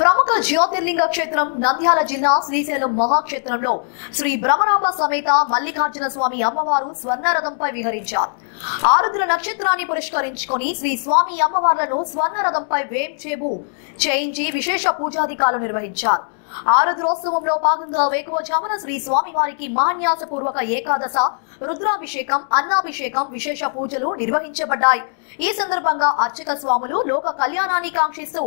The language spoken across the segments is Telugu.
ప్రముఖ జ్యోతిర్లింగ క్షేత్రం నంద్యాల జిల్లా శ్రీశైలం మహాక్షేత్రంలో శ్రీ బ్రహ్మరాంబ సమేత మల్లికార్జున స్వామి అమ్మవారు స్వర్ణరథంపై విహరించారు. ఆరుద్ర నక్షత్రాన్ని పురస్కరించుకొని శ్రీ స్వామి అమ్మవార్లను స్వర్ణరథంపై వేంచేపు చేయించి విశేష పూజాధికారులు నిర్వహించారు. ఆరుద్రోత్సవంలో భాగంగా వేకువజామున శ్రీ స్వామి వారికి మహాన్యాసపూర్వక ఏకాదశ రుద్రాభిషేకం, అన్నాభిషేకం, విశేష పూజలు నిర్వహించబడ్డాయి. ఈ సందర్భంగా అర్చక స్వాములు లోక కళ్యాణాన్ని కాంక్షిస్తూ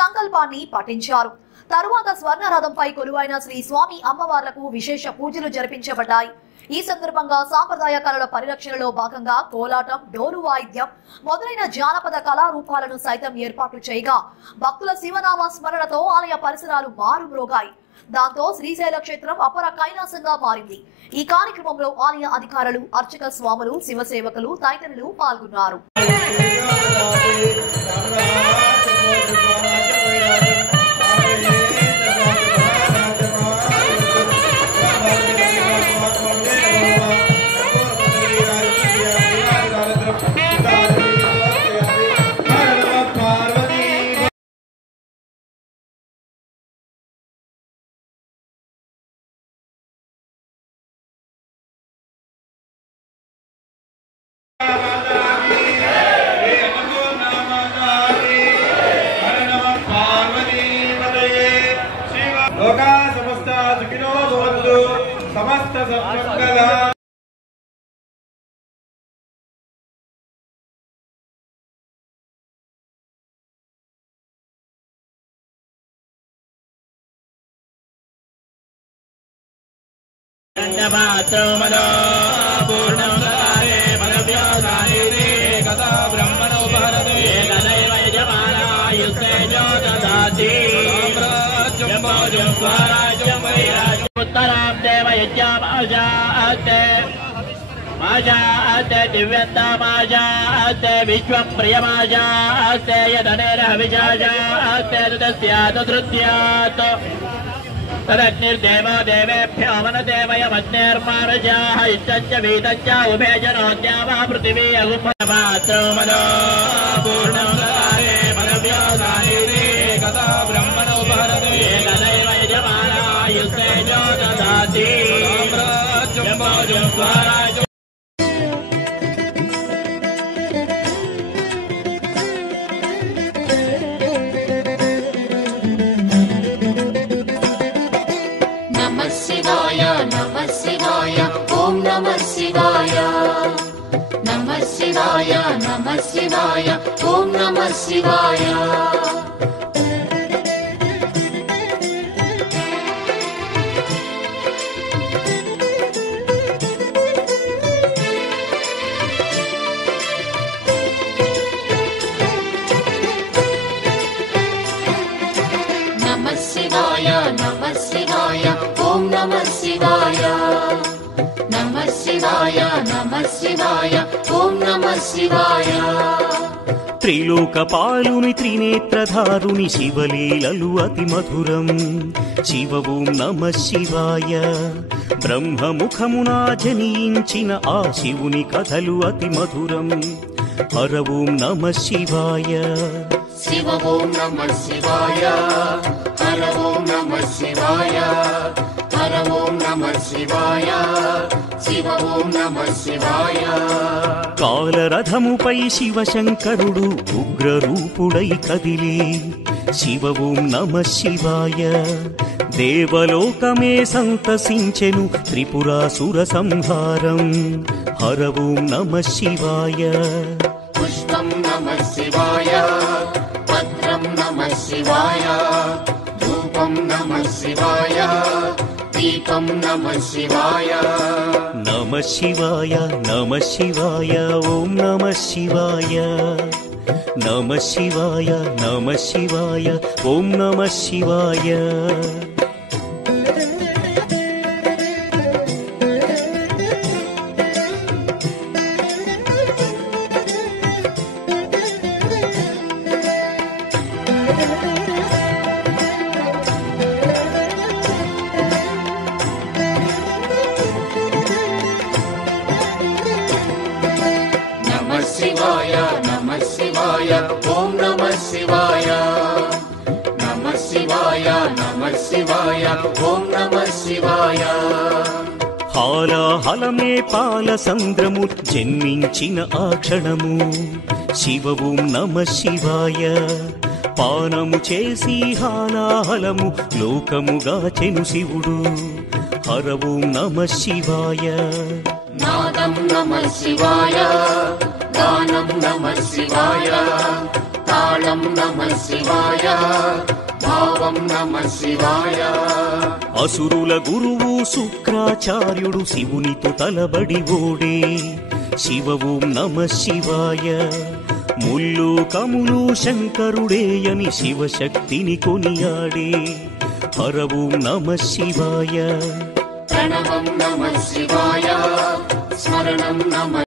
సంకల్పాన్ని పఠించారు. తరువాత స్వర్ణరథంపై కొలువైన శ్రీ స్వామి అమ్మవార్లకు విశేష పూజలు జరిపించబడ్డాయి. ఈ సందర్భంగా సాంప్రదాయ కళల పరిరక్షణలో భాగంగా కోలాటం, డోలు వాయిద్యం మొదలైన జానపద కళారూపాలను సైతం ఏర్పాటు చేయగా భక్తుల శివనామ స్మరణతో ఆలయ పరిసరాలు మారుమ్రోగాయి. దాంతో శ్రీశైల క్షేత్రం అపర కైలాసంగా మారింది. ఈ కార్యక్రమంలో ఆలయ అధికారులు, అర్చక స్వాములు, శివసేవకులు తదితరులు పాల్గొన్నారు. समस्त सत्मंगल दिव्यन्तामाजास्ते विश्वप्रियमाजास्ते यदनेन हविषाजास्ते तस्यात् तदग्निर्देवो देवेभ्यो वनदेवयमग्निर्मारजाः इष्टञ्च वीतञ्च उभे जनोद्यावा पृथिवी अगुम्भपात्रो मनो पूर्णमुदारे मनव्योदायिरे कदा ब्रह्मणोपहरते एकदैव यजमानायुस्ते जो ददाति साम्राज्यं स्वराज्यं नमः शिवाय ओम नमः शिवाय नमः शिवाय ओम नमः शिवाय नमः शिवाय ओम नमः शिवाय త్రిలోకపాలుని త్రినేత్రధారుని శివలీలలు అతి మధురం. శివ ఓం నమః శివాయ. బ్రహ్మముఖమున జనించిన ఆ శివుని కథలు అతి మధురం. హర ఓం నమః శివాయ. शिव ओम नमः शिवाय हर ओम नमः शिवाय हर ओम नमः शिवाय शिव ओम नमः शिवाय కాలరథముపై శివశంకరుడు ఉగ్రరూపుడై కదిలి శివ ఓం నమః శివాయ. దేవలోకమే సంతసించెను త్రిపురాసుర సంహారం. హర ఓం నమః శివాయ. पुष्पं नमः शिवाय पत्रं नमः शिवाय धूपं नमः शिवाय दीपं नमः शिवाय नमः शिवाय नमः शिवाय ओम नमः शिवाय नमः शिवाय नमः शिवाय ओम नमः शिवाय नमः शिवाय ओम नमः शिवाय नमः शिवाय శివాయ నమః శివాయ ఓం నమః శివాయ హాలాహలమే పాల సంద్రము జన్మించిన ఆ క్షణము శివ ఓం నమః శివాయ పానము చేసి హాలాహలము లోకముగాచెను శివుడు హర ఓం నమః శివాయ నాదం నమః శివాయ గానం నమః శివాయ తాళం నమః శివాయ భావం నమః శివాయ అసురుల గురువు శుక్రాచార్యుడు శివునితో తలబడి ఓడే శివ ఓం నమః శివాయ ముల్లు కములు శంకరుడేయని శివశక్తిని కొనియాడే హర ఓం నమః శివాయ ప్రణవం నమః శివాయ స్మరణం నమః